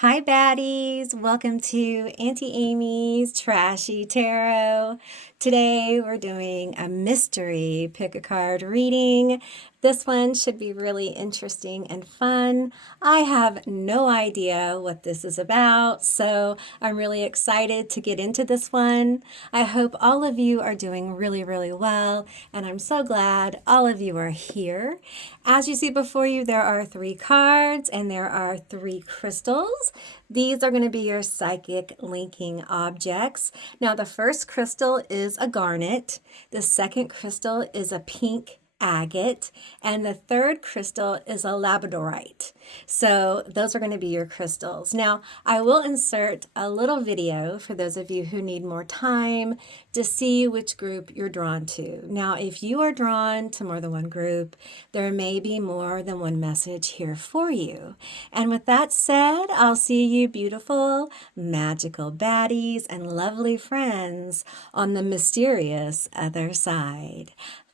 Hi, baddies. Welcome to Auntie Amy's Trashy Tarot. Today we're doing a mystery pick a card reading. This one should be really interesting and fun. I have no idea what this is about, so I'm really excited to get into this one. I hope all of you are doing really, really well, and I'm so glad all of you are here. As you see before you, there are 3 cards and there are 3 crystals. These are going to be your psychic linking objects. Now, the first crystal is a garnet. The second crystal is a pink agate, and the third crystal is a labradorite. So those are going to be your crystals. Now, I will insert a little video for those of you who need more time to see which group you're drawn to. Now, if you are drawn to more than one group, there may be more than one message here for you. And with that said, I'll see you beautiful, magical baddies and lovely friends on the mysterious other side.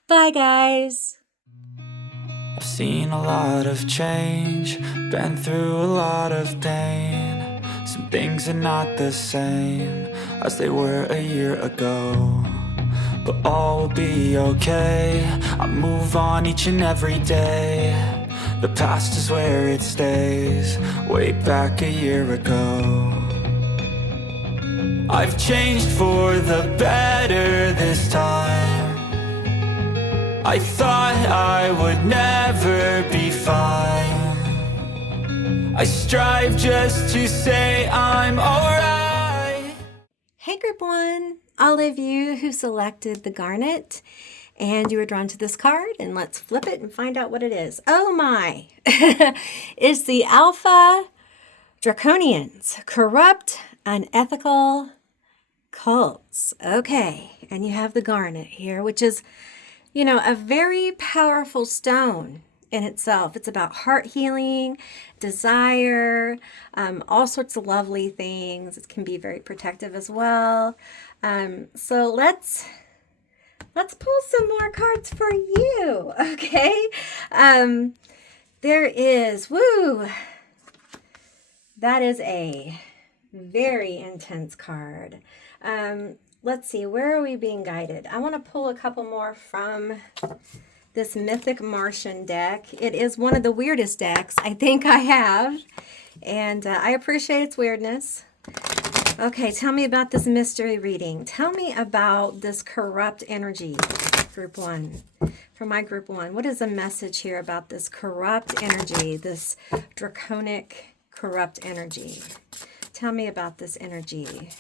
Bye, guys. I've seen a lot of change, been through a lot of pain. Some things are not the same as they were a year ago, but all will be okay. I move on each and every day. The past is where it stays, way back a year ago. I've changed for the better this time. I thought I would never be fine. I strive just to say I'm alright. Hey, group 1, all of you who selected the garnet and you were drawn to this card, and let's flip it and find out what it is. Oh my, it's the Alpha Draconians, corrupt, unethical cults. Okay, and you have the garnet here, which is a very powerful stone in itself. It's about heart healing, desire, all sorts of lovely things. It can be very protective as well. So let's pull some more cards for you, okay? There is, that is a very intense card. Let's see, where are we being guided? I want to pull a couple more from this Mythic Martian deck. It is one of the weirdest decks I think I have, and I appreciate its weirdness. Okay, tell me about this mystery reading. Tell me about this corrupt energy, group 1. For my group 1, what is the message here about this corrupt energy, this draconic corrupt energy? Tell me about this energy.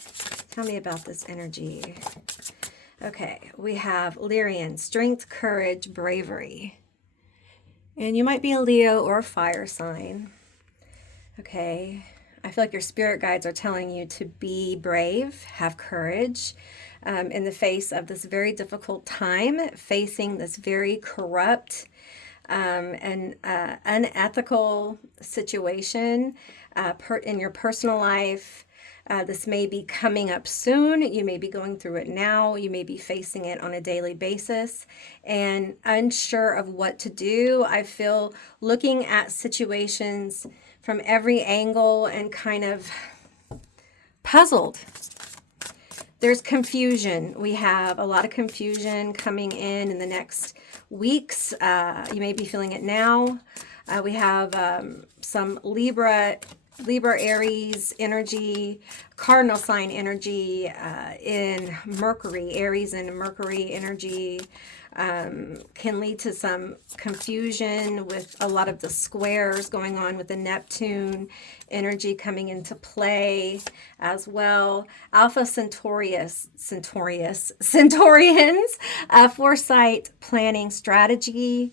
Tell me about this energy. Okay, we have Lyrian, strength, courage, bravery. And you might be a Leo or a fire sign. Okay, I feel like your spirit guides are telling you to be brave, have courage in the face of this very difficult time, facing this very corrupt and unethical situation in your personal life. This may be coming up soon. You may be going through it now. You may be facing it on a daily basis and unsure of what to do. I feel looking at situations from every angle and kind of puzzled. There's confusion. We have a lot of confusion coming in the next weeks. You may be feeling it now. We have some Libra, Aries energy, cardinal sign energy in Mercury. Aries and Mercury energy can lead to some confusion with a lot of the squares going on with the Neptune energy coming into play as well. Alpha Centaurians, foresight, planning, strategy.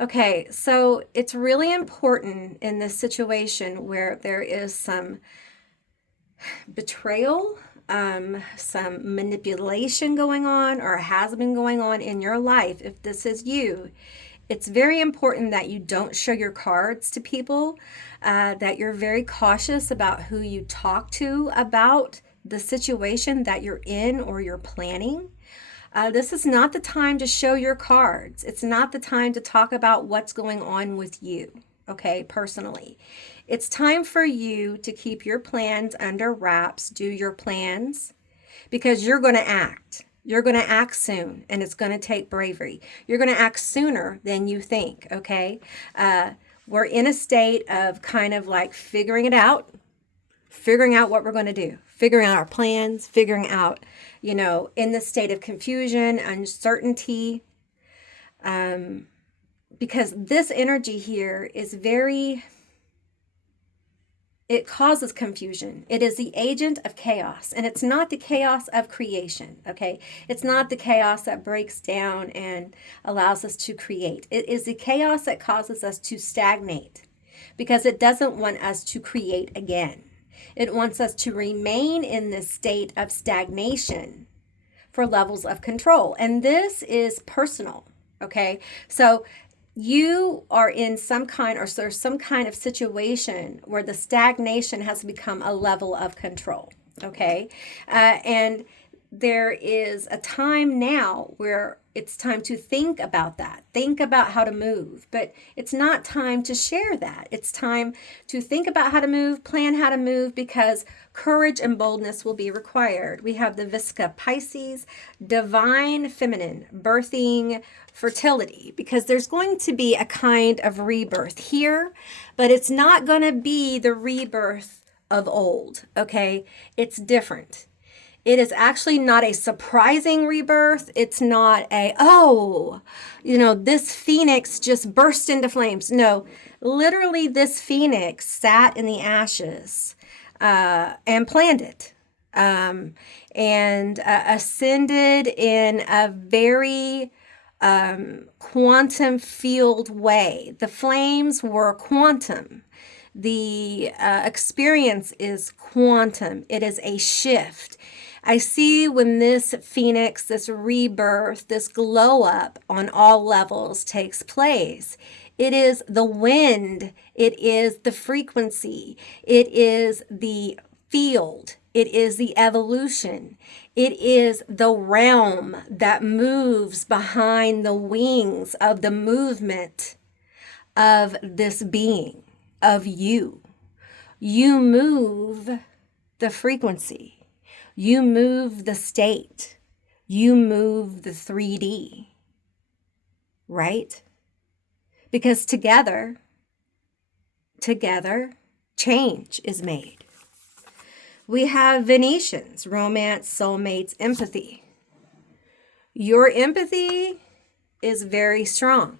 Okay, so it's really important in this situation where there is some betrayal, some manipulation going on or has been going on in your life. If this is you, it's very important that you don't show your cards to people, that you're very cautious about who you talk to about the situation that you're in or you're planning. This is not the time to show your cards. It's not the time to talk about what's going on with you, okay, personally. It's time for you to keep your plans under wraps, do your plans, because you're going to act. You're going to act soon, and it's going to take bravery. You're going to act sooner than you think, okay? We're in a state of kind of like figuring out what we're going to do, figuring out our plans, figuring out, in this state of confusion, uncertainty, because this energy here is it causes confusion. It is the agent of chaos, and it's not the chaos of creation, okay? It's not the chaos that breaks down and allows us to create. It is the chaos that causes us to stagnate because it doesn't want us to create again. It wants us to remain in this state of stagnation for levels of control. And this is personal, okay? So you are in some kind, or there's some kind of situation where the stagnation has become a level of control, okay? And there is a time now where it's time to think about that. Think about how to move, but it's not time to share that. It's time to think about how to move, plan how to move, because courage and boldness will be required. We have the Visca Pisces, divine feminine, birthing fertility, because there's going to be a kind of rebirth here, but it's not going to be the rebirth of old, okay? It's different. It is actually not a surprising rebirth. It's not this phoenix just burst into flames. No, literally this phoenix sat in the ashes and planned it and ascended in a very quantum field way. The flames were quantum. The experience is quantum. It is a shift. I see when this phoenix, this rebirth, this glow up on all levels takes place. It is the wind. It is the frequency. It is the field. It is the evolution. It is the realm that moves behind the wings of the movement of this being, of you. You move the frequency. You move the state. You move the 3D, right? Because together, change is made. We have Venetians, romance, soulmates, empathy. Your empathy is very strong.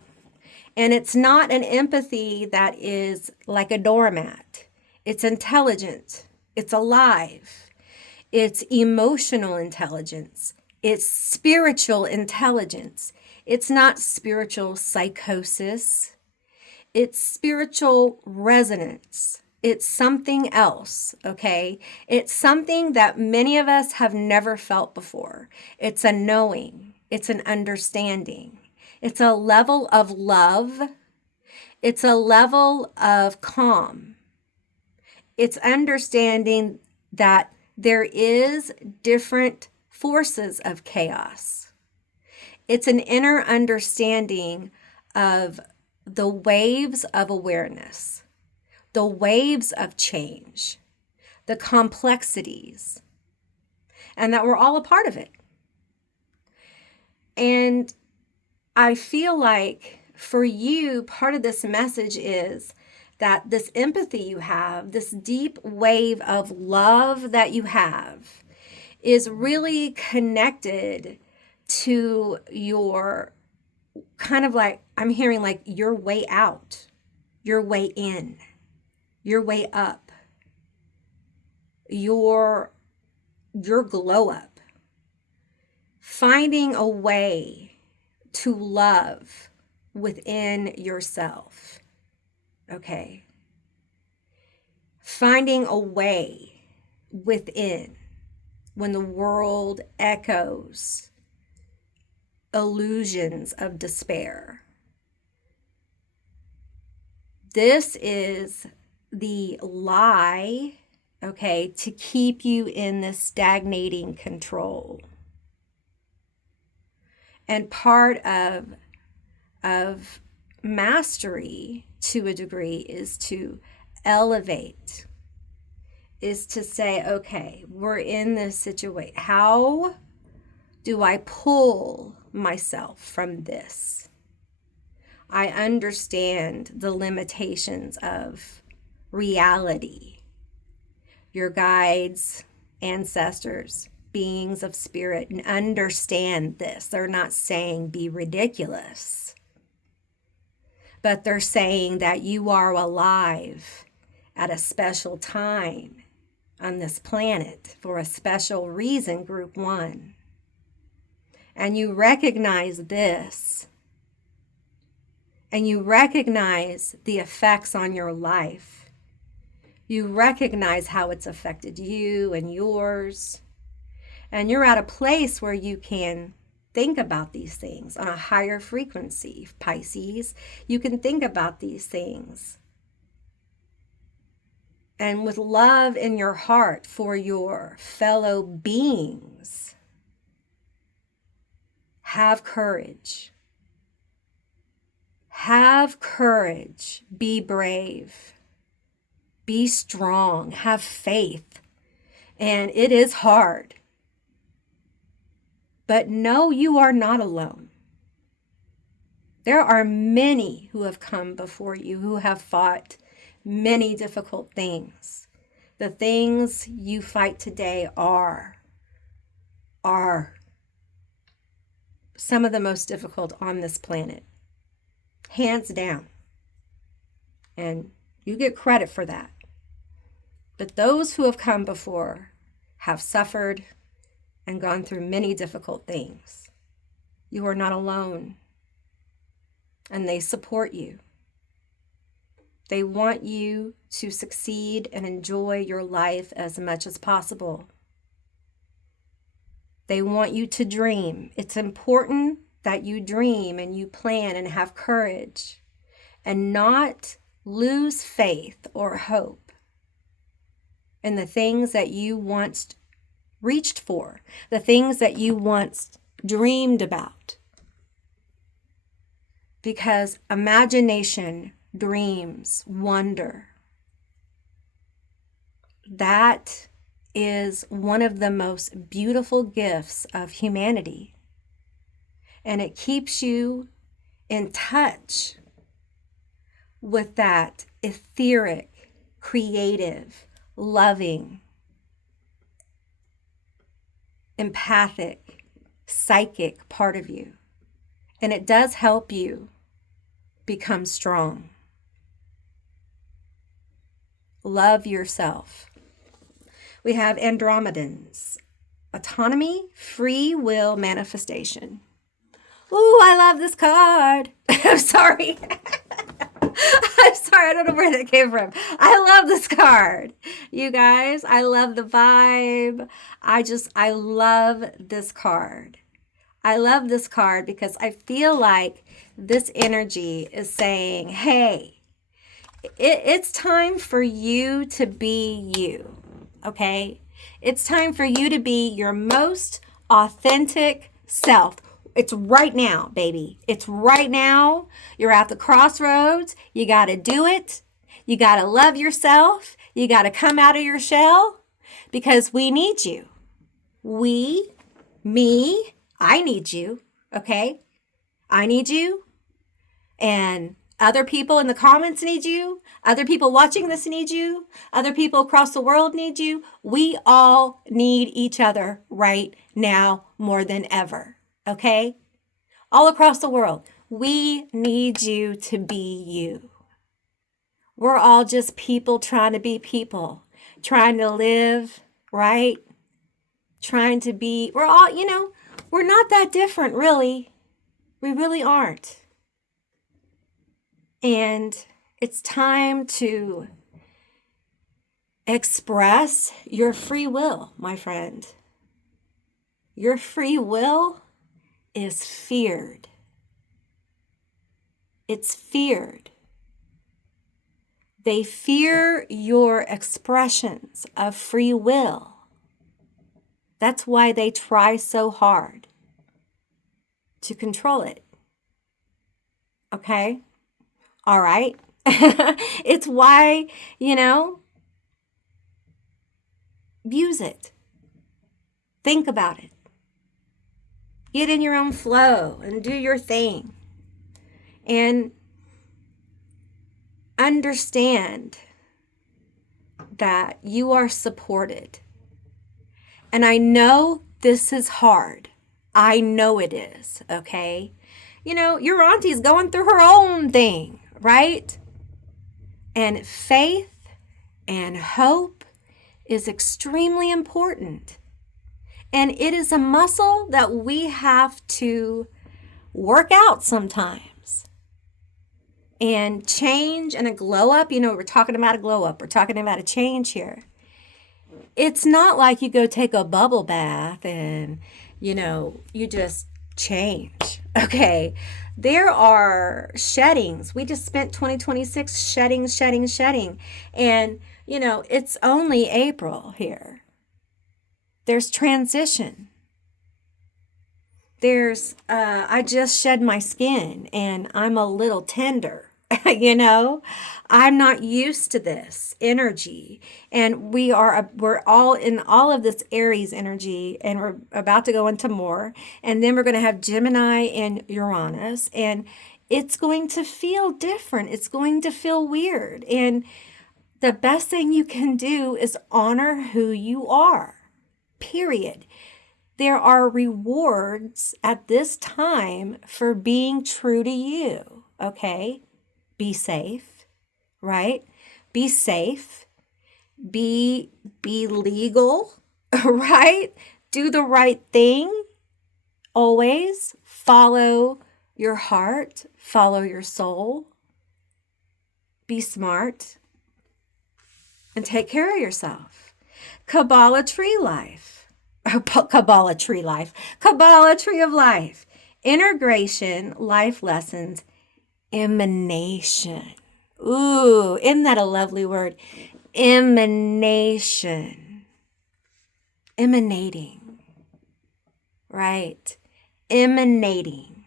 And it's not an empathy that is like a doormat. It's intelligent. It's alive. It's emotional intelligence. It's spiritual intelligence. It's not spiritual psychosis. It's spiritual resonance. It's something else, okay? It's something that many of us have never felt before. It's a knowing. It's an understanding. It's a level of love. It's a level of calm. It's understanding that there is different forces of chaos. It's an inner understanding of the waves of awareness, the waves of change, the complexities, and that we're all a part of it. And I feel like for you, part of this message is that this empathy you have, this deep wave of love that you have, is really connected to your kind of like, I'm hearing like your way out, your way in, your way up, your glow up, finding a way to love within yourself. Okay. Finding a way within when the world echoes illusions of despair. This is the lie, okay, to keep you in this stagnating control. And part of mastery to a degree is to elevate is to say, okay, we're in this situation. How do I pull myself from this? I understand the limitations of reality. Your guides, ancestors, beings of spirit, and understand this. They're not saying be ridiculous, but they're saying that you are alive at a special time on this planet for a special reason, group one. And you recognize this, and you recognize the effects on your life. You recognize how it's affected you and yours. And you're at a place where you can think about these things on a higher frequency. Pisces, you can think about these things. And with love in your heart for your fellow beings, have courage. Have courage. Be brave. Be strong. Have faith. And it is hard. But know you are not alone. There are many who have come before you who have fought many difficult things. The things you fight today are some of the most difficult on this planet. Hands down. And you get credit for that. But those who have come before have suffered and gone through many difficult things. You are not alone. And they support you. They want you to succeed and enjoy your life as much as possible. They want you to dream. It's important that you dream and you plan and have courage and not lose faith or hope in the things that you once reached for, the things that you once dreamed about. Because imagination, dreams, wonder, that is one of the most beautiful gifts of humanity. And it keeps you in touch with that etheric, creative, loving, empathic, psychic part of you. And it does help you become strong. Love yourself. We have Andromedans. Autonomy, free will, manifestation. Ooh, I love this card. I'm sorry. I'm sorry, I don't know where that came from. I love this card. You guys, I love the vibe. I love this card. I love this card because I feel like this energy is saying, hey, it's time for you to be you, okay? It's time for you to be your most authentic self. It's right now, baby. It's right now. You're at the crossroads. You got to do it. You got to love yourself. You got to come out of your shell because we need you. I need you, okay? I need you. And other people in the comments need you. Other people watching this need you. Other people across the world need you. We all need each other right now more than ever. Okay? All across the world, we need you to be you. We're all just people trying to be people, trying to live, right? Trying to be, we're all, we're not that different, really. We really aren't. And it's time to express your free will, my friend. Your free will is feared. It's feared. They fear your expressions of free will. That's why they try so hard to control it. Okay? All right? It's why, use it. Think about it. Get in your own flow and do your thing. And understand that you are supported. And I know this is hard. I know it is, okay? Your auntie's going through her own thing, right? And faith and hope is extremely important. And it is a muscle that we have to work out sometimes. And change and a glow up, we're talking about a glow up. We're talking about a change here. It's not like you go take a bubble bath and, you just change. Okay. There are sheddings. We just spent 2026 shedding. And, it's only April here. There's transition. I just shed my skin and I'm a little tender. I'm not used to this energy, and we're all in all of this Aries energy, and we're about to go into more, and then we're going to have Gemini and Uranus, and it's going to feel different. It's going to feel weird, and the best thing you can do is honor who you are, period. There are rewards at this time for being true to you, okay? Be safe, right? Be safe. Be legal, right? Do the right thing. Always follow your heart, follow your soul. Be smart and take care of yourself. Kabbalah tree life. Kabbalah tree of life. Integration, life lessons, emanation. Ooh, isn't that a lovely word? Emanation. Emanating. Right. Emanating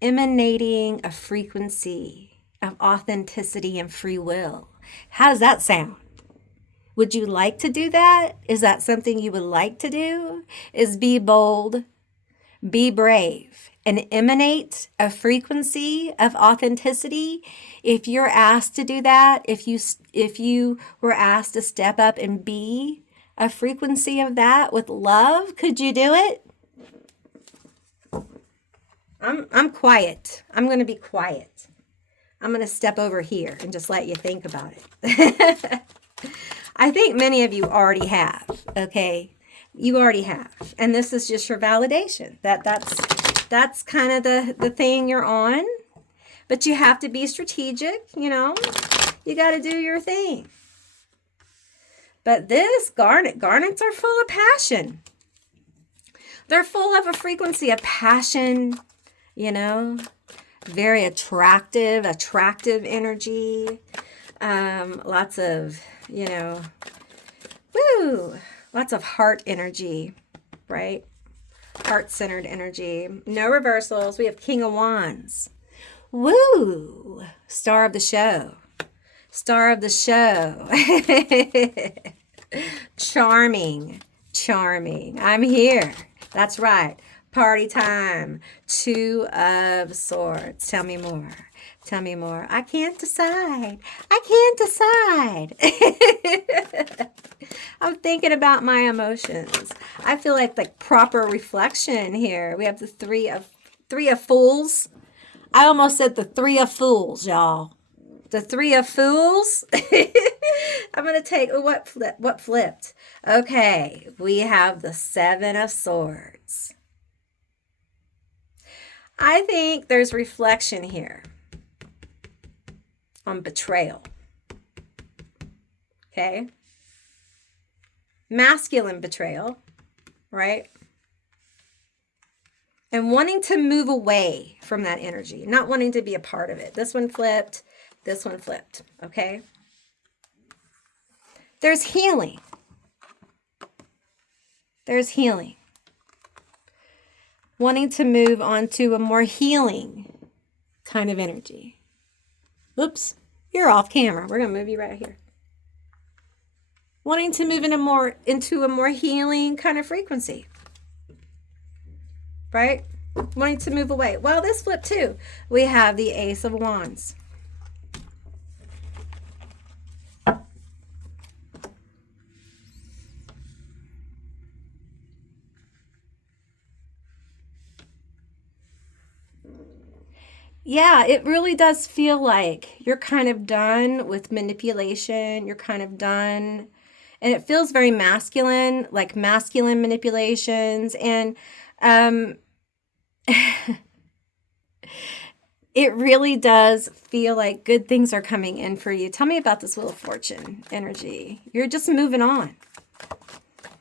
a frequency of authenticity and free will. How does that sound? Would you like to do that? Is that something you would like to do? Is be bold, be brave, and emanate a frequency of authenticity. If you're asked to do that, if you were asked to step up and be a frequency of that with love, could you do it? I'm quiet. I'm going to be quiet. I'm going to step over here and just let you think about it. I think many of you already have, okay? You already have. And this is just your validation. That's kind of the thing you're on. But you have to be strategic, You got to do your thing. But this garnets are full of passion. They're full of a frequency of passion, very attractive energy. Lots of, lots of heart energy, right? Heart-centered energy. No reversals. We have King of Wands. Woo! Star of the show. Charming. I'm here. That's right. Party time. Two of Swords. Tell me more. I can't decide. I'm thinking about my emotions. I feel like proper reflection here. We have the three of Fools. I almost said the Three of Fools, y'all. The Three of Fools. I'm going to take, what flipped? Okay, we have the Seven of Swords. I think there's reflection here on betrayal. Okay? Masculine betrayal, right? And wanting to move away from that energy, not wanting to be a part of it. This one flipped, okay? There's healing. Wanting to move on to a more healing kind of energy. Oops, you're off camera. We're going to move you right here. Wanting to move into a more healing kind of frequency. Right? Wanting to move away. Well, this flip too. We have the Ace of Wands. Yeah, it really does feel like you're kind of done with manipulation. You're kind of done. And it feels very masculine, like masculine manipulations. And it really does feel like good things are coming in for you. Tell me about this Wheel of Fortune energy. You're just moving on.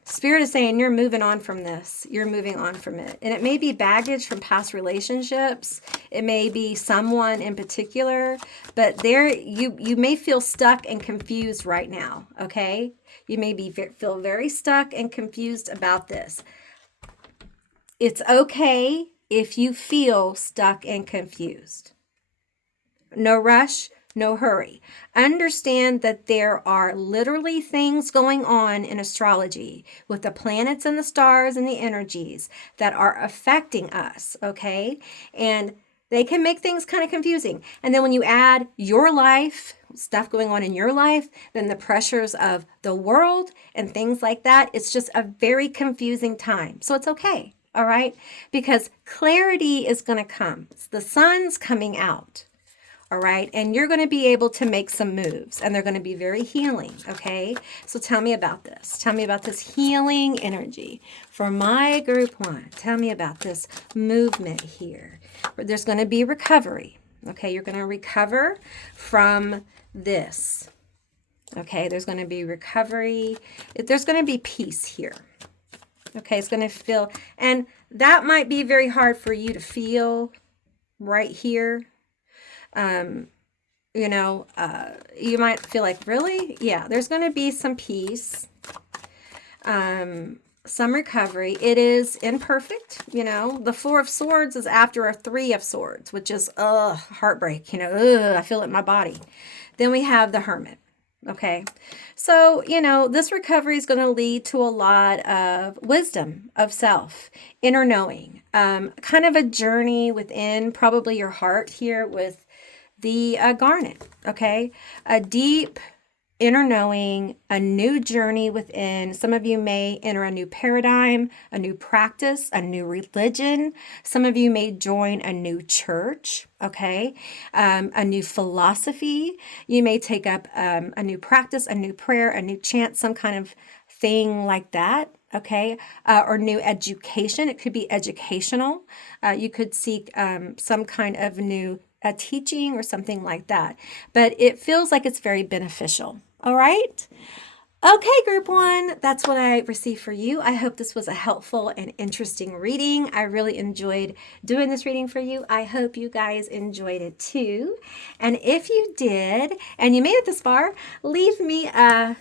Spirit is saying you're moving on from this. You're moving on from it. And it may be baggage from past relationships. It may be someone in particular. But there, you may feel stuck and confused right now, okay? You may feel very stuck and confused about this. It's okay if you feel stuck and confused. No rush. No hurry. Understand that there are literally things going on in astrology with the planets and the stars and the energies that are affecting us, okay? And they can make things kind of confusing. And then when you add your life, stuff going on in your life, then the pressures of the world and things like that, it's just a very confusing time. So it's okay, all right? Because clarity is going to come. The sun's coming out. All right. And you're going to be able to make some moves and they're going to be very healing. Okay. So tell me about this. Tell me about this healing energy for my group one. Tell me about this movement here. There's going to be recovery. Okay. You're going to recover from this. Okay. There's going to be recovery. There's going to be peace here. Okay. It's going to feel, and that might be very hard for you to feel right here. You might feel like, really? Yeah, there's going to be some peace, some recovery. It is imperfect. The Four of Swords is after a Three of Swords, which is, heartbreak, I feel it in my body. Then we have the Hermit. Okay. So, this recovery is going to lead to a lot of wisdom of self, inner knowing, kind of a journey within probably your heart here with the Garnet, okay? A deep inner knowing, a new journey within. Some of you may enter a new paradigm, a new practice, a new religion. Some of you may join a new church, okay? A new philosophy. You may take up a new practice, a new prayer, a new chant, some kind of thing like that. Okay, or new education. It could be educational. You could seek some kind of new teaching or something like that. But it feels like it's very beneficial. All right. Okay, group one, that's what I received for you. I hope this was a helpful and interesting reading. I really enjoyed doing this reading for you. I hope you guys enjoyed it too. And if you did, and you made it this far, leave me a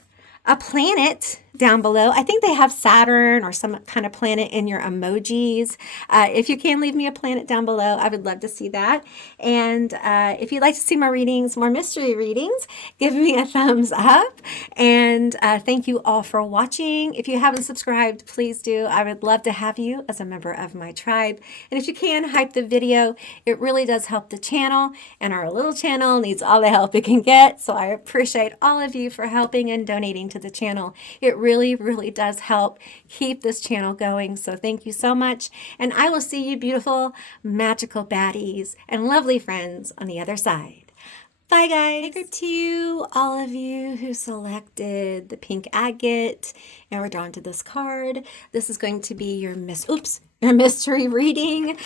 planet down below. I think they have Saturn or some kind of planet in your emojis. If you can leave me a planet down below, I would love to see that. And if you'd like to see more readings, more mystery readings, give me a thumbs up. And thank you all for watching. If you haven't subscribed, please do. I would love to have you as a member of my tribe. And if you can, hype the video. It really does help the channel. And our little channel needs all the help it can get. So I appreciate all of you for helping and donating to the channel. It really does help keep this channel going. So thank you so much. And I will see you beautiful, magical baddies and lovely friends on the other side. Bye guys. Hey group two, all of you who selected the pink agate and were drawn to this card. This is going to be your mystery reading.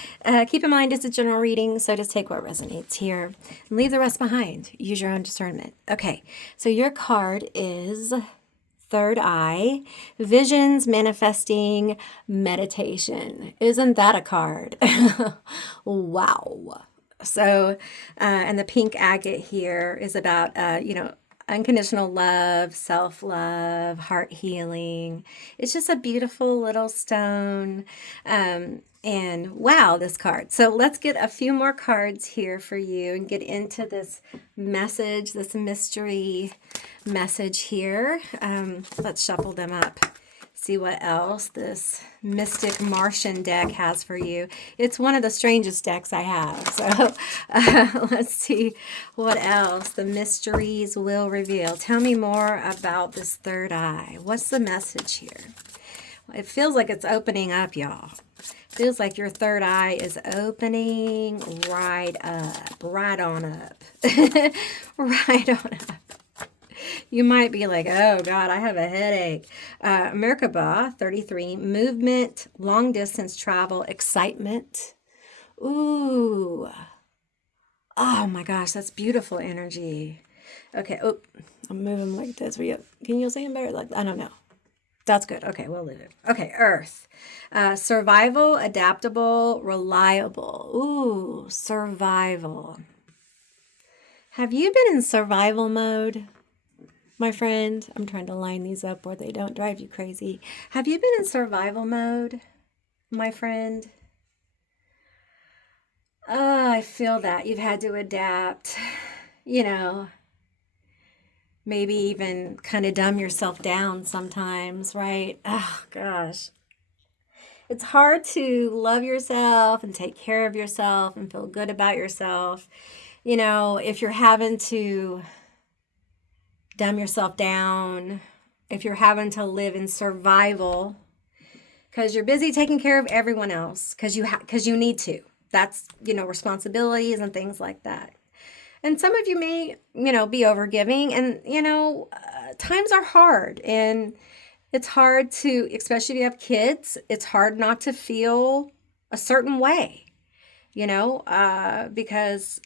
Keep in mind it's a general reading, so just take what resonates here and leave the rest behind. Use your own discernment. Okay, so your card is Third Eye, Visions, Manifesting, Meditation. Isn't that a card? Wow. So, and the pink agate here is about, unconditional love, self-love, heart healing. It's just a beautiful little stone. And wow, this card. So let's get a few more cards here for you and get into this message, this mystery message here. Let's shuffle them up. See what else this Mystic Martian deck has for you. It's one of the strangest decks I have. So let's see what else the mysteries will reveal. Tell me more about this third eye. What's the message here? It feels like it's opening up, y'all. Feels like your third eye is opening right up, right on up, right on up. You might be like, oh, God, I have a headache. Merkaba, 33, movement, long distance travel, excitement. Ooh. Oh, my gosh, that's beautiful energy. Okay, oh, I'm moving like this. Can you say it better? Like, I don't know. That's good. Okay, we'll leave it. Okay, Earth. Survival, adaptable, reliable. Ooh, survival. Have you been in survival mode, my friend? I'm trying to line these up where they don't drive you crazy. Have you been in survival mode, my friend? Oh, I feel that. You've had to adapt, you know. Maybe even kind of dumb yourself down sometimes, right? Oh, gosh. It's hard to love yourself and take care of yourself and feel good about yourself. You know, if you're having to dumb yourself down, if you're having to live in survival because you're busy taking care of everyone else because you need to. That's, responsibilities and things like that. And some of you may, be overgiving and, times are hard and it's hard to, especially if you have kids, it's hard not to feel a certain way, because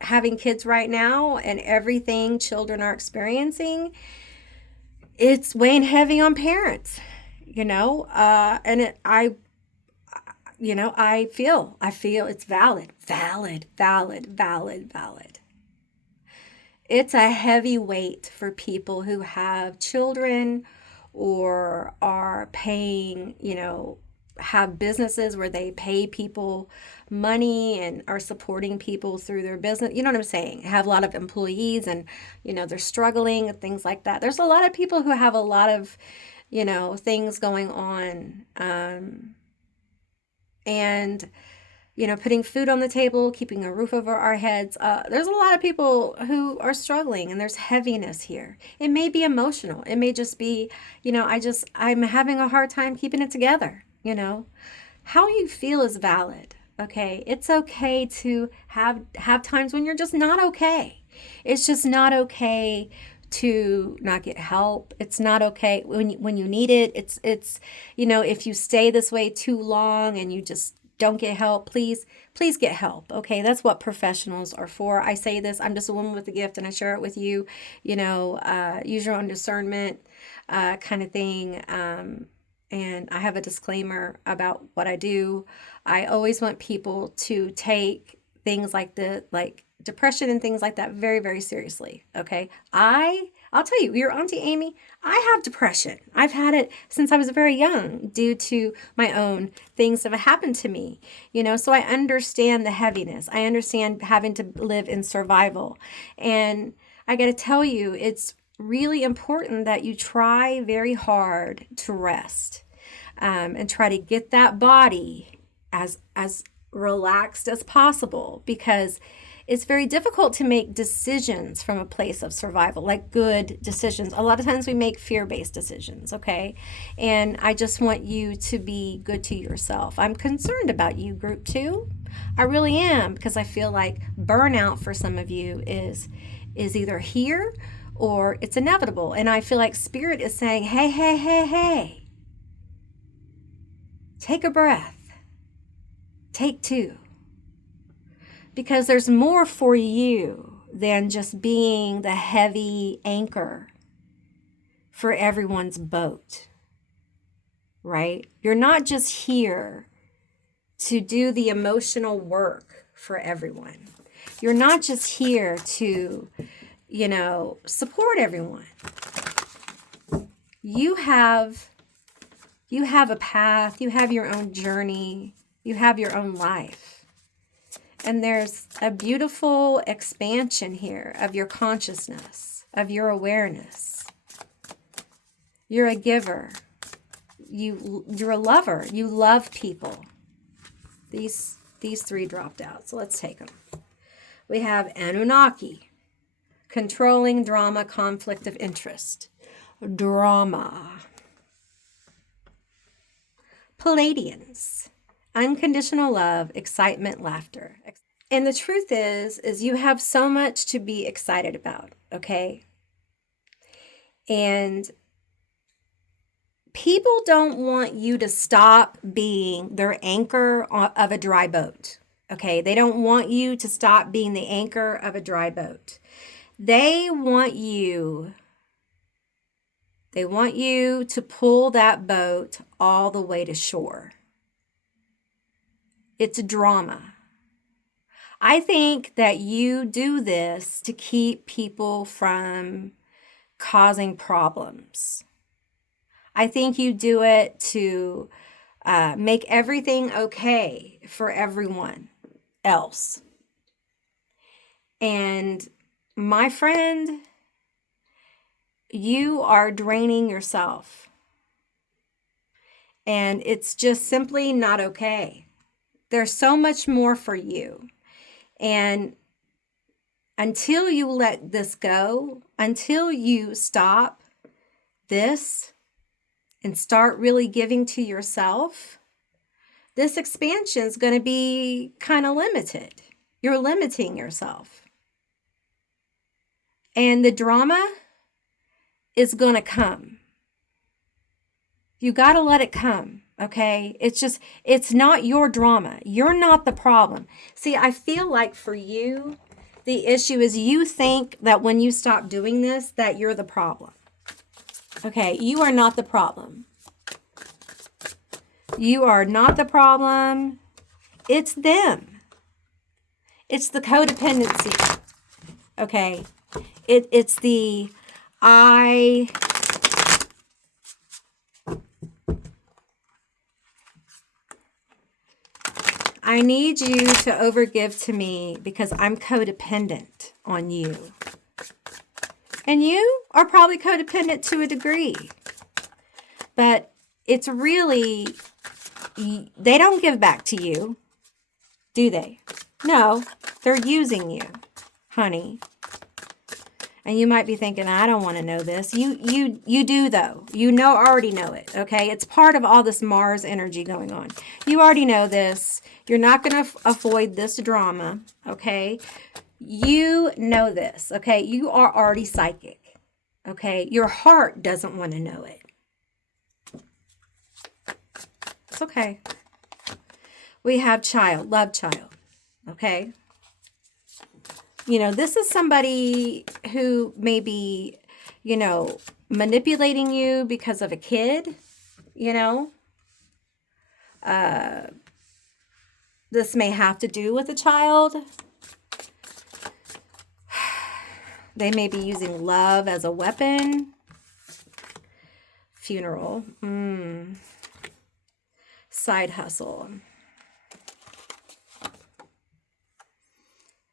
having kids right now and everything children are experiencing, it's weighing heavy on parents, I feel it's valid. It's a heavy weight for people who have children or are paying, have businesses where they pay people money and are supporting people through their business. You know what I'm saying? Have a lot of employees and, they're struggling and things like that. There's a lot of people who have a lot of, things going on. And putting food on the table, keeping a roof over our heads. There's a lot of people who are struggling and there's heaviness here. It may be emotional. It may just be, I'm having a hard time keeping it together, How you feel is valid, okay? It's okay to have times when you're just not okay. It's just not okay to not get help. It's not okay when you need it. It's if you stay this way too long and you just don't get help, please get help. Okay, that's what professionals are for. I say this, I'm just a woman with a gift and I share it with you, use your own discernment kind of thing. And I have a disclaimer about what I do. I always want people to take things like depression and things like that very, very seriously. Okay. I'll tell you, your Auntie Amy, I have depression. I've had it since I was very young due to my own things that have happened to me, so I understand the heaviness. I understand having to live in survival. And I got to tell you, it's really important that you try very hard to rest and try to get that body as relaxed as possible, because it's very difficult to make decisions from a place of survival, like good decisions. A lot of times we make fear-based decisions, okay? And I just want you to be good to yourself. I'm concerned about you, group 2. I really am, because I feel like burnout for some of you is either here or it's inevitable. And I feel like Spirit is saying, hey, take a breath. Take 2. Because there's more for you than just being the heavy anchor for everyone's boat, right? You're not just here to do the emotional work for everyone. You're not just here to, support everyone. You have a path, you have your own journey, you have your own life. And there's a beautiful expansion here of your consciousness, of your awareness. You're a giver. You're a lover. You love people. These three dropped out, so let's take them. We have Anunnaki, controlling, drama, conflict of interest. Drama. Palladians, unconditional love, excitement, laughter. And the truth is you have so much to be excited about, okay? And people don't want you to stop being their anchor of a dry boat, okay? They don't want you to stop being the anchor of a dry boat. They want you to pull that boat all the way to shore. It's drama. I think that you do this to keep people from causing problems. I think you do it to make everything okay for everyone else. And my friend, you are draining yourself. And it's just simply not okay. There's so much more for you. And until you let this go, until you stop this and start really giving to yourself, this expansion is going to be kind of limited. You're limiting yourself. And the drama is going to come. You got to let it come, okay? It's not your drama. You're not the problem. See, I feel like for you, the issue is you think that when you stop doing this, that you're the problem. Okay, you are not the problem. You are not the problem. It's them. It's the codependency. Okay, it's the I need you to overgive to me because I'm codependent on you. And you are probably codependent to a degree. But it's really, they don't give back to you, do they? No, they're using you, honey. And you might be thinking, I don't want to know this. You do, though. You already know it, okay? It's part of all this Mars energy going on. You already know this. You're not going to avoid this drama, okay? You know this, okay? You are already psychic, okay? Your heart doesn't want to know it. It's okay. We have child, love child, okay? This is somebody who may be, manipulating you because of a kid, This may have to do with a child. They may be using love as a weapon. Funeral. Side hustle.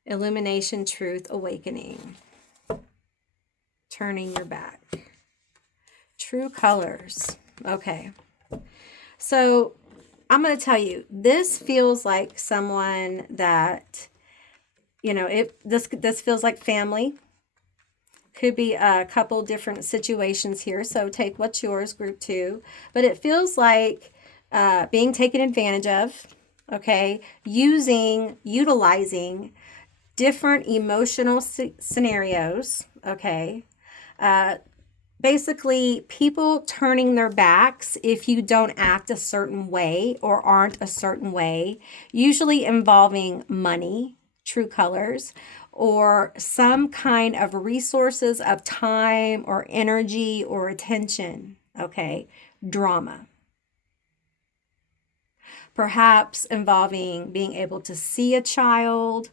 Illumination, truth, awakening. Turning your back. True colors. Okay. So I'm going to tell you, this feels like someone that, this feels like family. Could be a couple different situations here. So take what's yours, group 2. But it feels like being taken advantage of, okay? Utilizing different emotional scenarios, okay? Basically, people turning their backs if you don't act a certain way or aren't a certain way, usually involving money, true colors, or some kind of resources of time or energy or attention, okay? Drama. Perhaps involving being able to see a child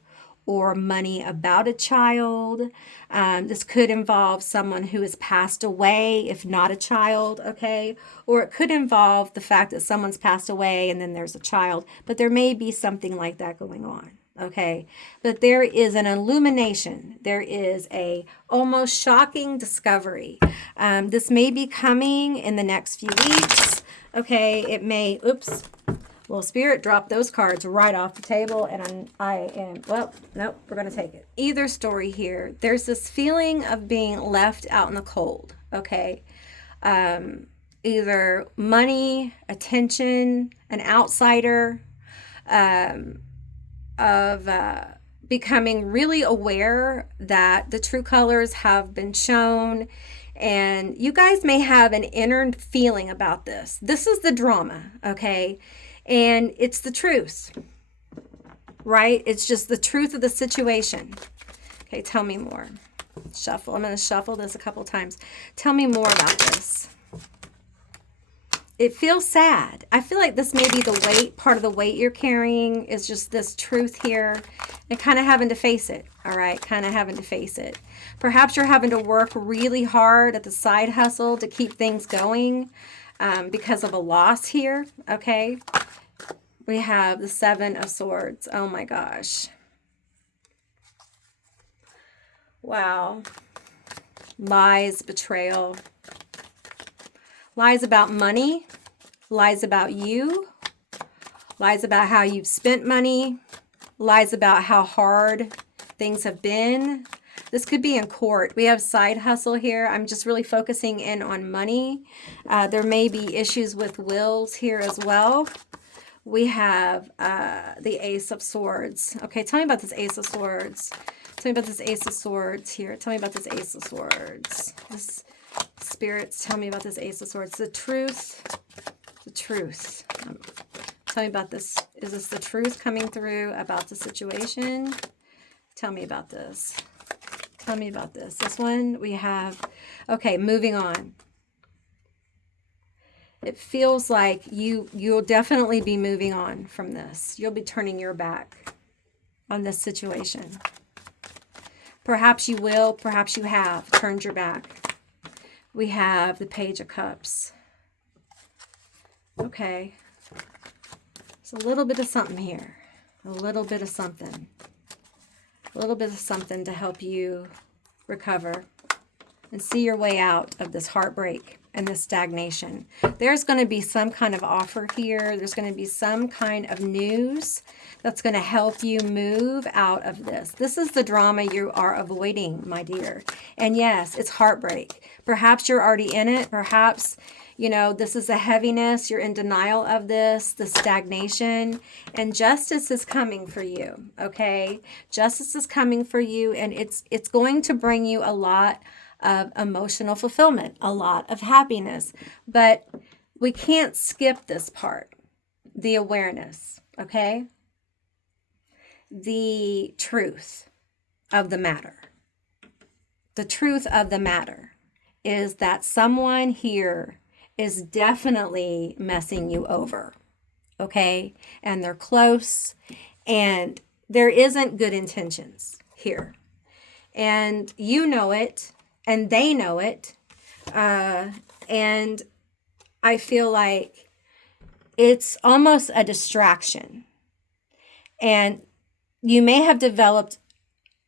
or money about a child. This could involve someone who has passed away, if not a child, okay? Or it could involve the fact that someone's passed away and then there's a child, but there may be something like that going on, okay? But there is an illumination. There is a almost shocking discovery. This may be coming in the next few weeks, okay? It may, oops. Well, Spirit dropped those cards right off the table, and I am, well, nope, we're going to take it. Either story here, there's this feeling of being left out in the cold, okay? Either money, attention, an outsider, of becoming really aware that the true colors have been shown, and you guys may have an inner feeling about this. This is the drama, okay? And it's the truth, right? It's just the truth of the situation. Okay, tell me more. Shuffle. I'm going to shuffle this a couple times. Tell me more about this. It feels sad. I feel like this may be the weight, part of the weight you're carrying is just this truth here and kind of having to face it, all right? Kind of having to face it. Perhaps you're having to work really hard at the side hustle to keep things going because of a loss here, okay? We have the Seven of Swords. Oh my gosh. Wow. Lies, betrayal. Lies about money. Lies about you. Lies about how you've spent money. Lies about how hard things have been. This could be in court. We have side hustle here. I'm just really focusing in on money. There may be issues with wills here as well. We have the Ace of Swords. Okay, tell me about this Ace of Swords. Tell me about this Ace of Swords here. Tell me about this Ace of Swords. This spirits, tell me about this Ace of Swords. The truth. The truth. Tell me about this. Is this the truth coming through about the situation? Tell me about this. Tell me about this. This one we have. Okay, moving on. It feels like you'll definitely be moving on from this. You'll be turning your back on this situation. Perhaps you will, perhaps you have turned your back. We have the Page of Cups. Okay. There's a little bit of something here. A little bit of something. A little bit of something to help you recover and see your way out of this heartbreak and this stagnation. There's going to be some kind of offer here. There's going to be some kind of news that's going to help you move out of this. This is the drama you are avoiding, my dear. And yes, it's heartbreak. Perhaps you're already in it. Perhaps, you know, this is a heaviness. You're in denial of this, the stagnation. And justice is coming for you, okay? Justice is coming for you, and it's going to bring you a lot of emotional fulfillment, a lot of happiness. But we can't skip this part, the awareness, okay? The truth of the matter. The truth of the matter is that someone here is definitely messing you over, okay? And they're close, and there isn't good intentions here. And you know it, and they know it, and I feel like it's almost a distraction. And you may have developed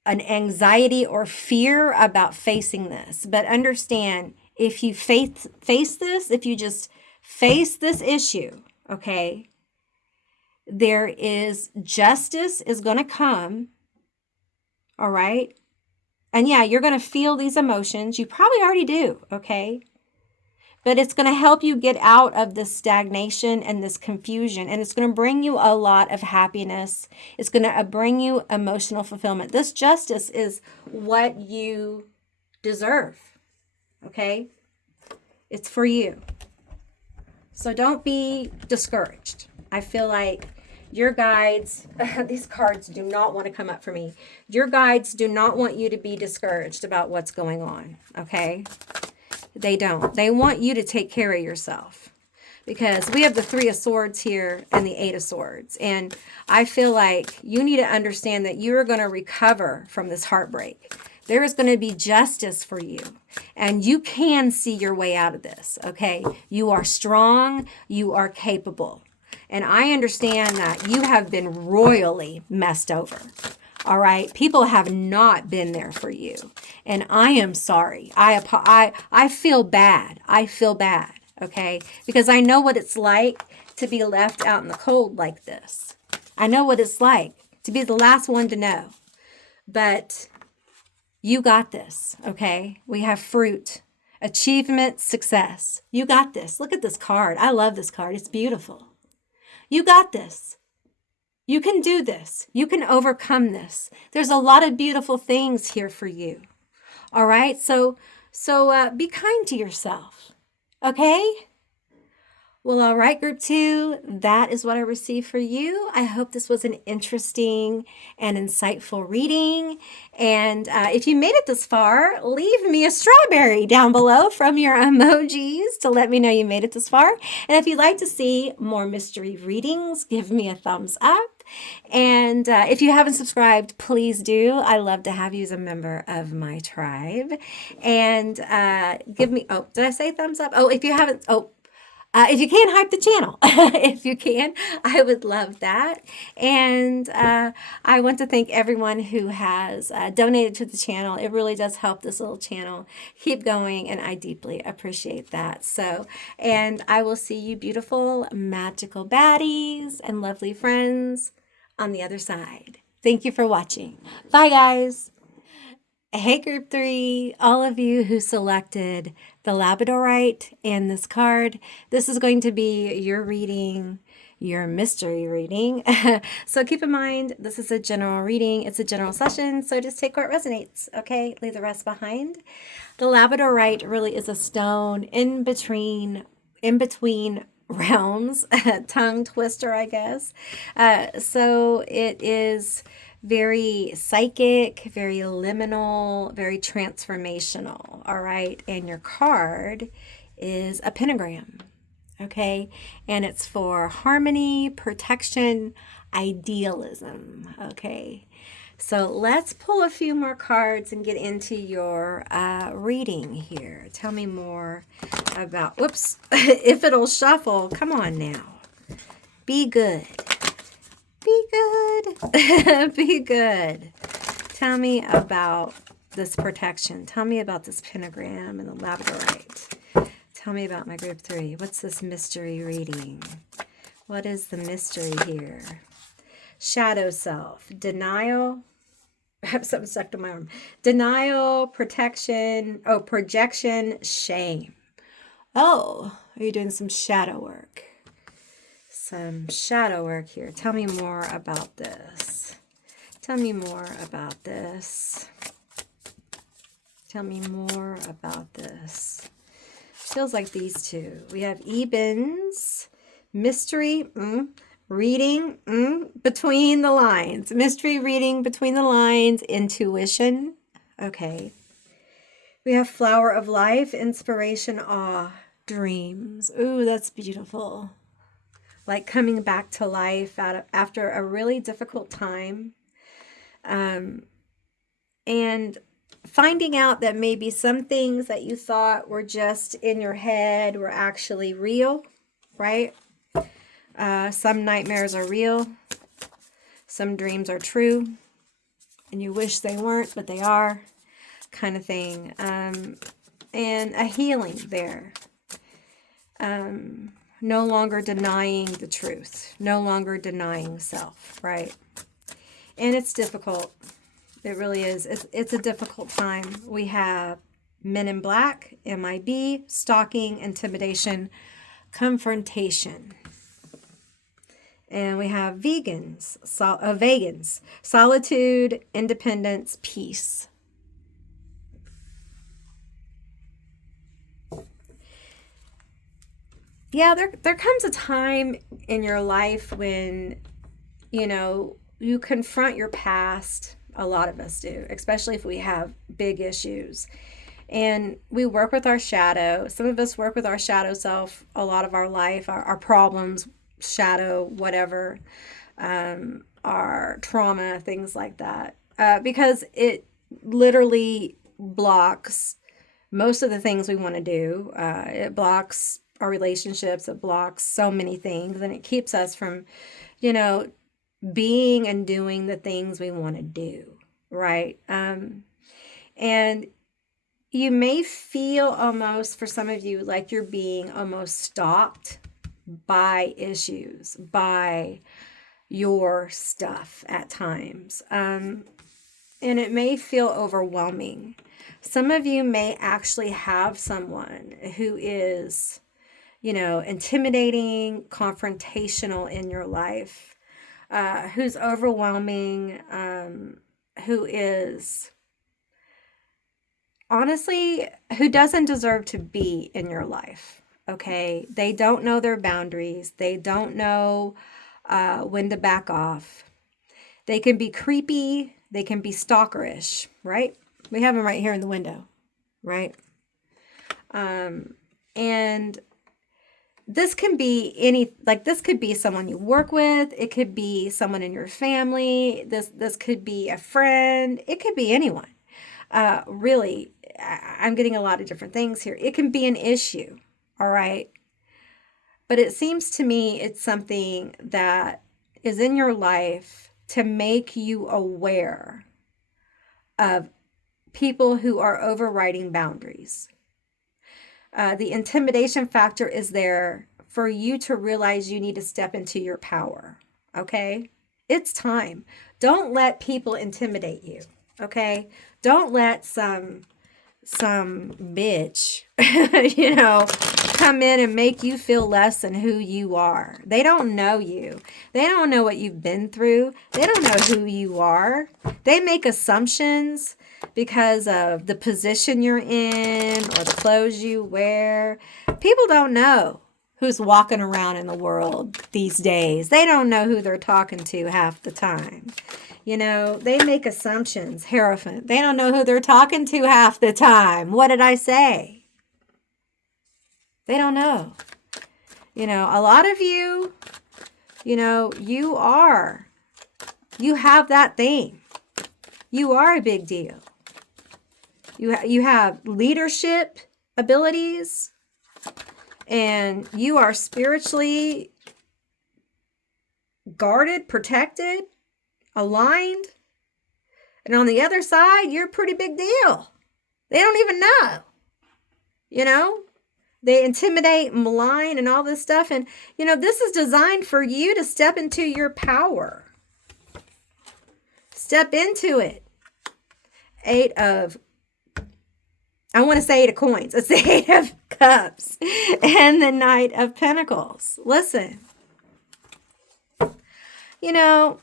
an anxiety or fear about facing this, but understand, if you face this, if you just face this issue, okay, there is justice is going to come, all right? And yeah, you're going to feel these emotions. You probably already do, okay? But it's going to help you get out of this stagnation and this confusion. And it's going to bring you a lot of happiness. It's going to bring you emotional fulfillment. This justice is what you deserve, okay? It's for you. So don't be discouraged. I feel like your guides, these cards do not want to come up for me. Your guides do not want you to be discouraged about what's going on, okay? They don't. They want you to take care of yourself. because we have the Three of Swords here and the Eight of Swords. And I feel like you need to understand that you're going to recover from this heartbreak. There is going to be justice for you. And you can see your way out of this, okay? You are strong. You are capable. And I understand that you have been royally messed over. All right. People have not been there for you. And I am sorry. I feel bad. I feel bad. Okay. Because I know what it's like to be left out in the cold like this. I know what it's like to be the last one to know. But you got this. Okay. We have fruit, achievement, success. You got this. Look at this card. I love this card. It's beautiful. You got this. You can do this. You can overcome this. There's a lot of beautiful things here for you. All right. So be kind to yourself. Okay. Well, all right, group 2, that is what I received for you. I hope this was an interesting and insightful reading. And if you made it this far, leave me a strawberry down below from your emojis to let me know you made it this far. And if you'd like to see more mystery readings, give me a thumbs up. And if you haven't subscribed, please do. I love to have you as a member of my tribe. And give me, oh, did I say thumbs up? Oh, if you haven't, if you can, hype the channel. If you can, I would love that. And I want to thank everyone who has donated to the channel. It really does help this little channel keep going, and I deeply appreciate that. So, and I will see you beautiful, magical baddies and lovely friends on the other side. Thank you for watching. Bye, guys. Hey, group 3, all of you who selected the Labradorite and this card, this is going to be your reading, your mystery reading. So keep in mind, this is a general reading. It's a general session, so just take what resonates, okay? Leave the rest behind. The Labradorite really is a stone in between realms, tongue twister, I guess. So it is very psychic, very liminal, very transformational, all right? And your card is a pentagram, okay? And it's for harmony, protection, idealism, okay? So let's pull a few more cards and get into your reading here. Tell me more about, whoops, if it'll shuffle, come on now. Be good. Be good. Be good. Tell me about this protection. Tell me about this pentagram and the Labradorite. Tell me about my group 3. What's this mystery reading? What is the mystery here? Shadow self. Denial. I have something stuck to my arm. Denial, protection. Oh, projection, shame. Oh, are you doing some shadow work? Some shadow work here. Tell me more about this. Tell me more about this. Tell me more about this. Feels like these two. We have Ebens, mystery, reading, between the lines. Mystery reading between the lines, intuition. Okay. We have flower of life, inspiration, awe, dreams. Ooh, that's beautiful. Like coming back to life after a really difficult time. And finding out that maybe some things that you thought were just in your head were actually real, right? Some nightmares are real. Some dreams are true. And you wish they weren't, but they are, kind of thing. And a healing there. No longer denying the truth. No longer denying self, right? And it's difficult. It really is. It's a difficult time. We have men in black, MIB, stalking, intimidation, confrontation. And we have vegans, solitude, independence, peace. Yeah, there comes a time in your life when, you confront your past. A lot of us do, especially if we have big issues. And we work with our shadow. Some of us work with our shadow self a lot of our life, our problems, shadow, whatever, our trauma, things like that. Because it literally blocks most of the things we want to do. It blocks our relationships, it blocks so many things, and it keeps us from, you know, being and doing the things we want to do, right? And you may feel almost, for some of you, like you're being almost stopped by issues, by your stuff at times. And it may feel overwhelming. Some of you may actually have someone who is, you know, intimidating, confrontational in your life, who's overwhelming, who is honestly, who doesn't deserve to be in your life. Okay. They don't know their boundaries. They don't know when to back off. They can be creepy. They can be stalkerish, right? We have them right here in the window, right? And this can be this could be someone you work with. It could be someone in your family. This could be a friend. It could be anyone. Really, I'm getting a lot of different things here. It can be an issue, all right? But it seems to me it's something that is in your life to make you aware of people who are overriding boundaries. The intimidation factor is there for you to realize you need to step into your power, okay? It's time. Don't let people intimidate you, okay? Don't let some bitch, you know, come in and make you feel less than who you are. They don't know you. They don't know what you've been through. They don't know who you are. They make assumptions because of the position you're in or the clothes you wear. People don't know who's walking around in the world these days. They don't know who they're talking to half the time. You know, they make assumptions. Hierophant. They don't know who they're talking to half the time. What did I say? They don't know. You know, a lot of you, you know, you have that thing. You are a big deal. You have leadership abilities, and you are spiritually guarded, protected, aligned. And on the other side, you're a pretty big deal. They don't even know. You know, they intimidate, malign, and all this stuff. And, you know, this is designed for you to step into your power. Step into it. I want to say 8 of coins. It's the 8 of cups and the Knight of Pentacles. Listen, you know,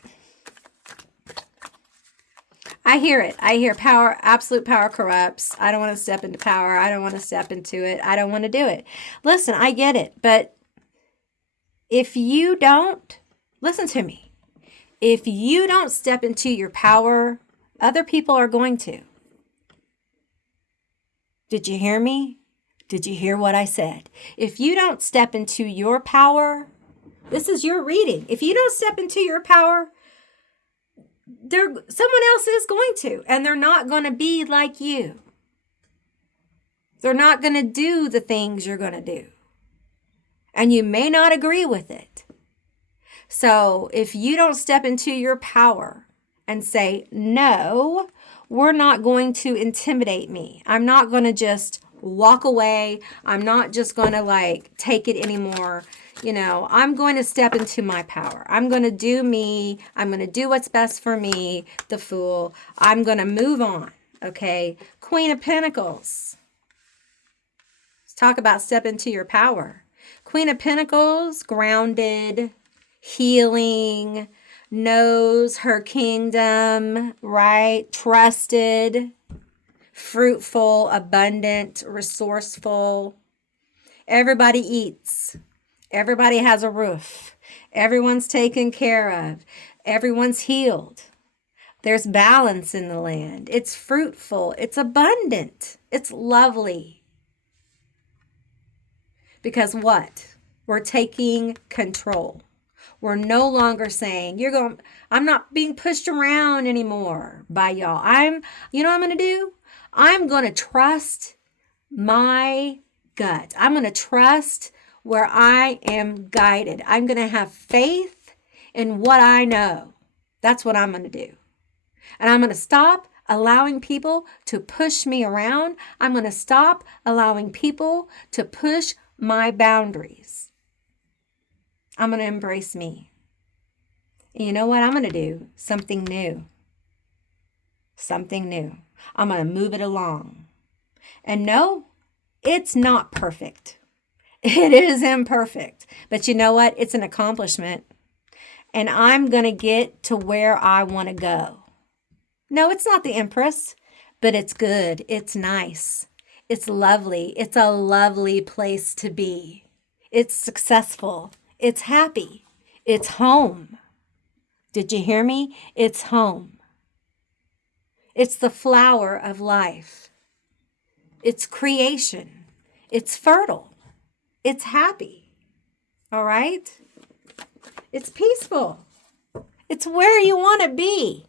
I hear it. I hear power, absolute power corrupts. I don't want to step into power. I don't want to step into it. I don't want to do it. Listen, I get it. But if you don't, listen to me. If you don't step into your power, other people are going to. Did you hear me? Did you hear what I said? If you don't step into your power, this is your reading. If you don't step into your power, someone else is going to, and they're not going to be like you. They're not going to do the things you're going to do. And you may not agree with it. So if you don't step into your power and say, no, we're not going to intimidate me. I'm not going to just walk away. I'm not just going to take it anymore. You know, I'm going to step into my power. I'm going to do me. I'm going to do what's best for me, the Fool. I'm going to move on. Okay. Queen of Pentacles. Let's talk about step into your power. Queen of Pentacles, grounded, healing, knows her kingdom, right? Trusted, fruitful, abundant, resourceful. Everybody eats. Everybody has a roof. Everyone's taken care of. Everyone's healed. There's balance in the land. It's fruitful. It's abundant. It's lovely. Because what? We're taking control. We're no longer saying, I'm not being pushed around anymore by y'all. You know what I'm going to do? I'm going to trust my gut. I'm going to trust where I am guided. I'm going to have faith in what I know. That's what I'm going to do. And I'm going to stop allowing people to push me around. I'm going to stop allowing people to push my boundaries. I'm going to embrace me. And you know what I'm going to do? Something new. Something new. I'm going to move it along. And no, it's not perfect. It is imperfect. But you know what? It's an accomplishment. And I'm going to get to where I want to go. No, it's not the Empress, but it's good. It's nice. It's lovely. It's a lovely place to be. It's successful. It's happy. It's home. Did you hear me? It's home. It's the flower of life. It's creation. It's fertile. It's happy. All right? It's peaceful. It's where you want to be.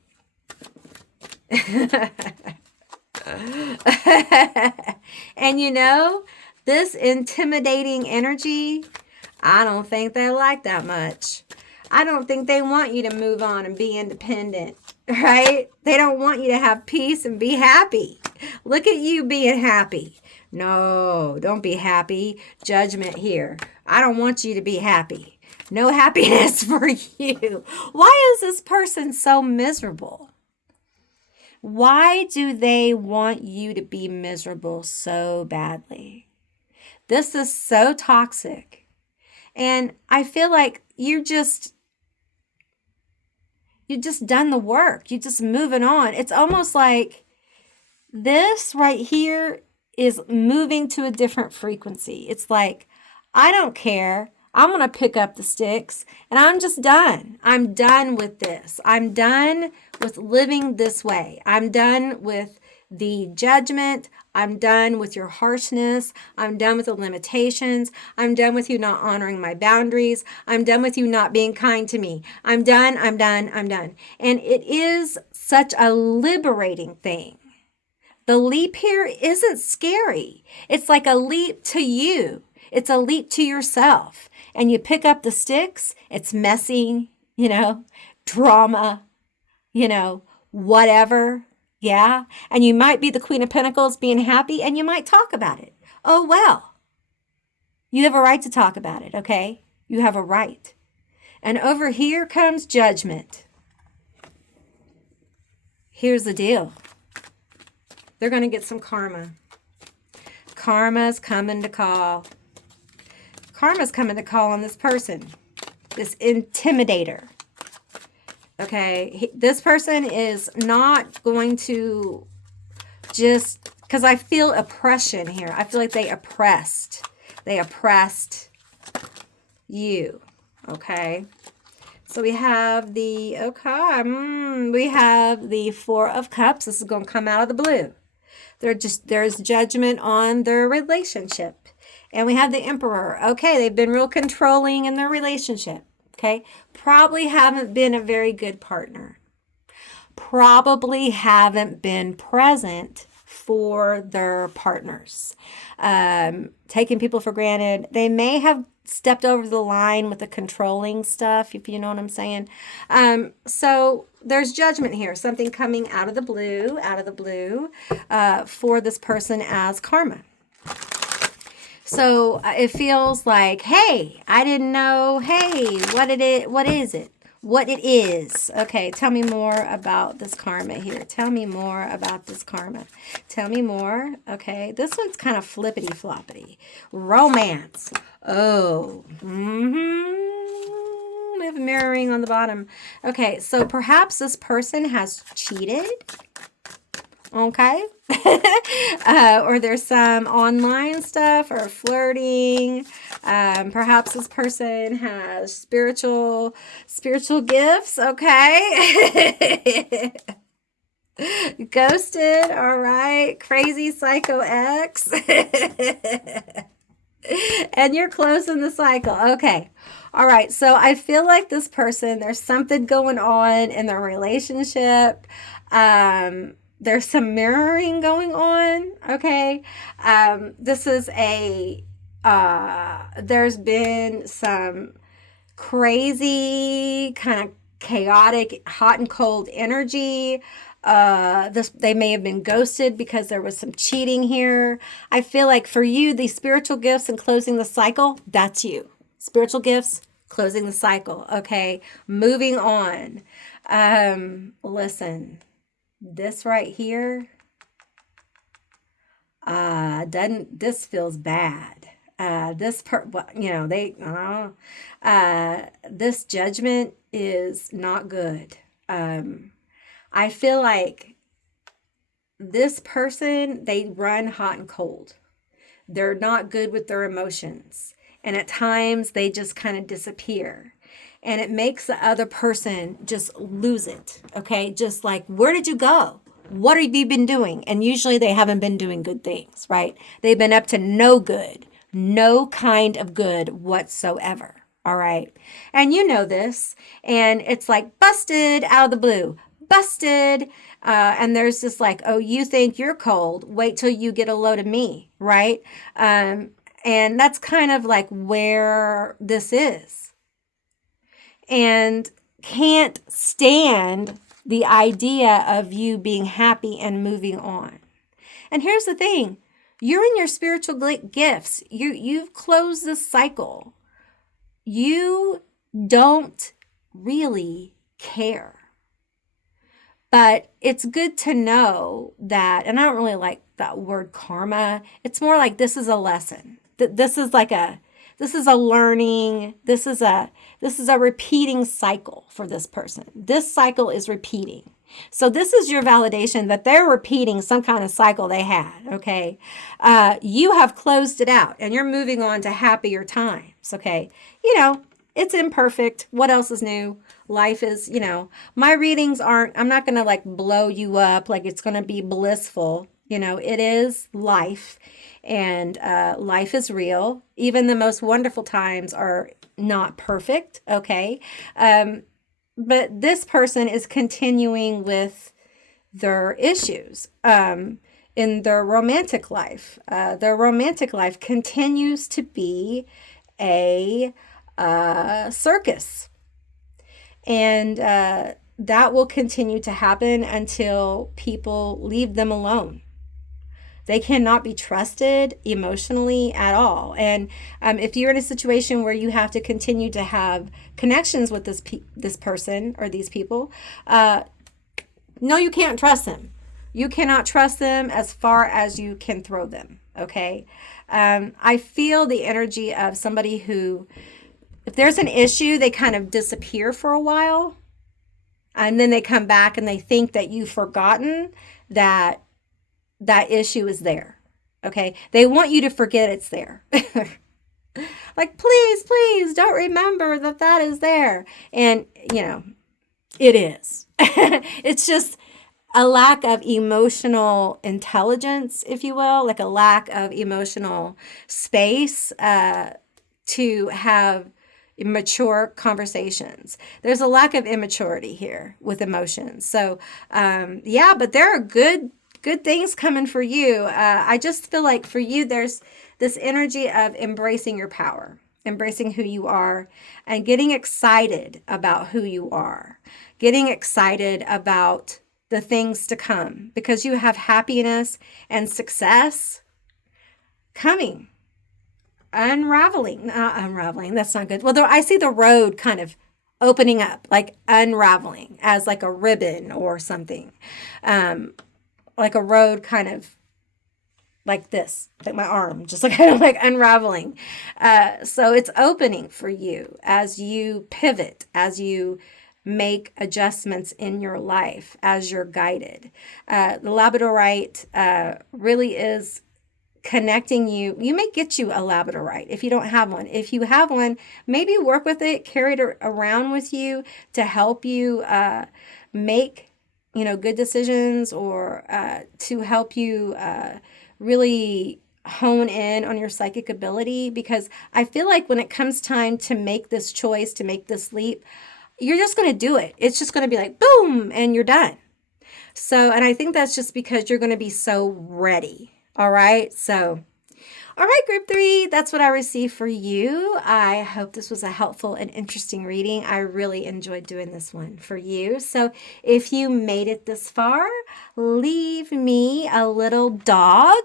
And you know, this intimidating energy, I don't think they like that much. I don't think they want you to move on and be independent, right? They don't want you to have peace and be happy. Look at you being happy. No, don't be happy. Judgment here. I don't want you to be happy. No happiness for you. Why is this person so miserable? Why do they want you to be miserable so badly? This is so toxic. And I feel like you've just done the work. You're just moving on. It's almost like this right here is moving to a different frequency. It's like, I don't care. I'm going to pick up the sticks and I'm just done. I'm done with this. I'm done with living this way. I'm done with the judgment. I'm done with your harshness. I'm done with the limitations. I'm done with you not honoring my boundaries. I'm done with you not being kind to me. I'm done. I'm done. I'm done. And it is such a liberating thing. The leap here isn't scary. It's like a leap to you. It's a leap to yourself. And you pick up the sticks. It's messy, drama, whatever. Yeah. And you might be the Queen of Pentacles being happy and you might talk about it. Oh, well, you have a right to talk about it. Okay. You have a right. And over here comes judgment. Here's the deal. They're going to get some karma. Karma's coming to call. Karma's coming to call on this person, this intimidator. Okay, this person is not going to just, because I feel oppression here. I feel like they oppressed you. Okay, so we have the Four of Cups. This is going to come out of the blue. There's judgment on their relationship. And we have the Emperor. Okay, they've been real controlling in their relationship. Okay, probably haven't been a very good partner. Probably haven't been present for their partners. Taking people for granted. They may have stepped over the line with the controlling stuff, if you know what I'm saying. So there's judgment here. Something coming out of the blue, for this person as karma. So it feels like, hey, I didn't know, hey, what is it? What it is. Okay, tell me more about this karma here. Tell me more about this karma. Tell me more. Okay, this one's kind of flippity-floppity. Romance. Oh, we have mirroring on the bottom. Okay, so perhaps this person has cheated. Okay. Or there's some online stuff or flirting. Perhaps this person has spiritual gifts. Okay. Ghosted, all right. Crazy Psycho X. And you're closing the cycle. Okay. All right. So I feel like this person, there's something going on in their relationship. There's some mirroring going on. Okay. This is there's been some crazy kind of chaotic hot and cold energy. They may have been ghosted because there was some cheating here. I feel like for you, these spiritual gifts and closing the cycle, that's you. Spiritual gifts, closing the cycle. Okay, moving on. Listen, this right here, doesn't this feels bad. This judgment is not good. I feel like this person, they run hot and cold. They're not good with their emotions. And at times they just kind of disappear. And it makes the other person just lose it. Okay. Just like, where did you go? What have you been doing? And usually they haven't been doing good things, right? They've been up to no good, no kind of good whatsoever. All right. And you know this. And it's like busted out of the blue. Busted. And there's this like, oh, you think you're cold. Wait till you get a load of me. Right. And that's kind of like where this is. And can't stand the idea of you being happy and moving on. And here's the thing. You're in your spiritual gifts. You've closed the cycle. You don't really care. But it's good to know that, and I don't really like that word karma. It's more like this is a lesson. This is a learning. This is a repeating cycle for this person. This cycle is repeating. So this is your validation that they're repeating some kind of cycle they had, okay? You have closed it out and you're moving on to happier times, okay? It's imperfect. What else is new? Life is, my readings I'm not going to like blow you up like it's going to be blissful. It is life, and life is real. Even the most wonderful times are not perfect, okay? But this person is continuing with their issues in their romantic life. Their romantic life continues to be a circus. And that will continue to happen until people leave them alone. They cannot be trusted emotionally at all. And if you're in a situation where you have to continue to have connections with this person or these people, no, you can't trust them. You cannot trust them as far as you can throw them. Okay. I feel the energy of somebody who, if there's an issue, they kind of disappear for a while. And then they come back and they think that you've forgotten that issue is there. Okay. They want you to forget it's there. Like, please don't remember that is there. And, it is. It's just a lack of emotional intelligence, if you will, like a lack of emotional space to have mature conversations. There's a lack of immaturity here with emotions. So, but there are good things coming for you. I just feel like for you, there's this energy of embracing your power, embracing who you are, and getting excited about who you are, getting excited about the things to come, because you have happiness and success coming. Unraveling, that's not good. Well, I see the road kind of opening up, like unraveling as like a ribbon or something. Like a road kind of like this, like my arm, just like kind of like unraveling. So it's opening for you as you pivot, as you make adjustments in your life, as you're guided. The Labradorite really is connecting you. You may get you a Labradorite if you don't have one. If you have one, maybe work with it, carry it around with you to help you make good decisions, or to help you really hone in on your psychic ability, because I feel like when it comes time to make this choice, to make this leap, you're just going to do it. It's just going to be like, boom, and you're done. So, and I think that's just because you're going to be so ready. All right. So, all right, group 3, that's what I received for you. I hope this was a helpful and interesting reading. I really enjoyed doing this one for you. So if you made it this far, leave me a little dog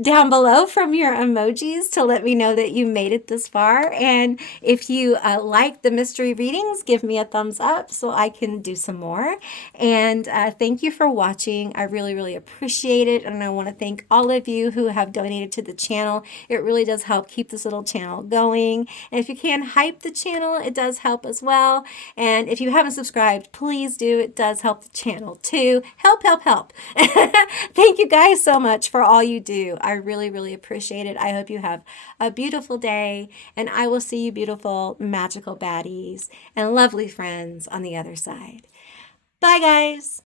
down below from your emojis to let me know that you made it this far. And if you like the mystery readings, give me a thumbs up so I can do some more. And thank you for watching. I really, really appreciate it. And I want to thank all of you who have donated to the channel. It really does help keep this little channel going. And if you can hype the channel, it does help as well. And if you haven't subscribed, please do. It does help the channel too. Help, help, help. Thank you guys so much for all you do. I really, really appreciate it. I hope you have a beautiful day, and I will see you beautiful, magical baddies and lovely friends on the other side. Bye, guys.